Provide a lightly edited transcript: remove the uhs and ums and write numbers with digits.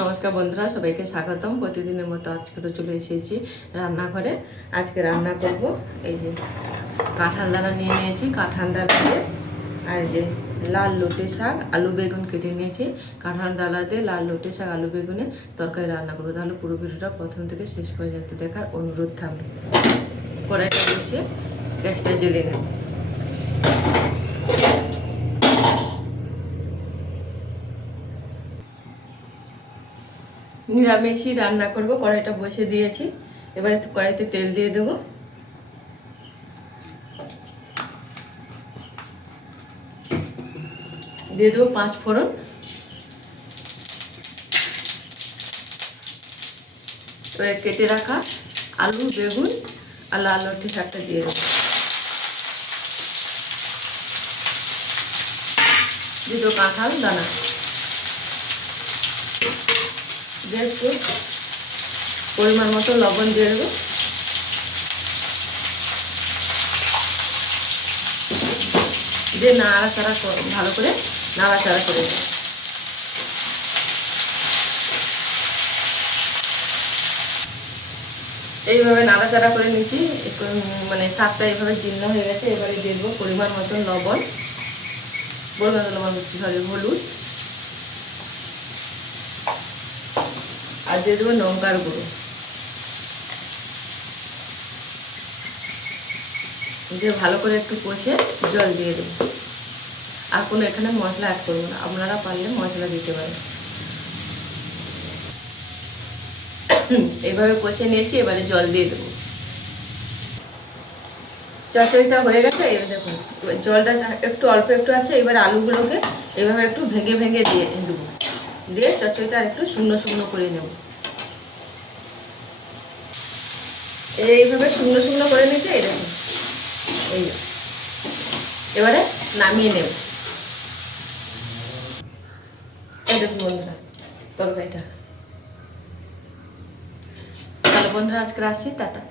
নমস্কার বন্ধুরা, সবাইকে স্বাগতম। প্রতিদিনের মতো আজকে তো চলে এসেছি রান্নাঘরে। আজকে রান্না করব এই যে কাঁঠাল দানা নিয়ে নিয়েছি, কাঁঠাল দানা দিয়ে আর যে লাল লটে শাক আলু বেগুন কেটে নিয়েছি। কাঁঠাল ডালা দিয়ে লাল লটে শাক আলু বেগুনে তরকারি রান্না করবো। তাহলে পুরো ভিডিওটা প্রথম থেকে শেষ পর্যন্ত দেখার অনুরোধ থাকলো। কড়াইটা বসে গ্যাসটা জ্বেলে নেব। নিরামিষই রান্না করব। কড়াইটা বসে দিয়েছি, এবারে কড়াইতে তেল দিয়ে দেবো। দিয়ে দেবো 5 ফোড়ন, এবারে কেটে রাখা আলু বেগুন আর লাল লটে শাকটা দিয়ে দেবো। দিয়ে দেবো কাঁঠাল দানা, দিয়ে একটু পরিমাণ মতো লবণ দিয়ে দেবো। দিয়ে নাড়াচাড়া ভালো করে নাড়াচাড়া করে দেবো। এইভাবে নাড়াচাড়া করে নিচ্ছি, মানে শাকটা এইভাবে জীর্ণ হয়ে গেছে। এবারে দিয়ে দেবো পরিমাণ মতন লবণ, হলুদ, আর দিয়ে দেবো লঙ্কার গুঁড়ো। দিয়ে ভালো করে একটু কষে জল দিয়ে দেবো। আর কোনো এখানে মশলা অ্যাড করবো না, আপনারা পারলে মশলা দিতে পারেন। এইভাবে কষে নিয়েছি, এবারে জল দিয়ে দেবো। চচ্চড়িটা হয়ে গেছে, এবার দেখুন জলটা একটু অল্প একটু আছে। এবার আলুগুলোকে এইভাবে একটু ভেঙে ভেঙে দিয়ে দেবো। দিয়ে চচ্চড়িটা একটু শুকনো শুকনো করে নেব। এইভাবে শুকনো শুকনো করে নিতে এই দেখুন, এই এবারে নামিয়ে নেব। এই দেখুন বন্ধুরা তরকারিটা। তাহলে বন্ধুরা আজকে আসছি, টাটা।